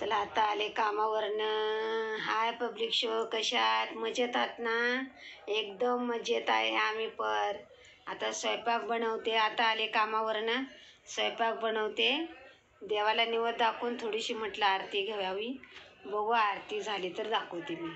चला आता आले कामावरनं. हाय पब्लिक शो, कशात? मजेत आहात ना? एकदम मजेत आहे आम्ही पण. आता स्वयंपाक बनवते. आता आले कामावरनं, स्वयंपाक बनवते. देवाला निवद दाखवून थोडीशी म्हटलं आरती घ्यावी. बघू आरती झाली तर दाखवते मी.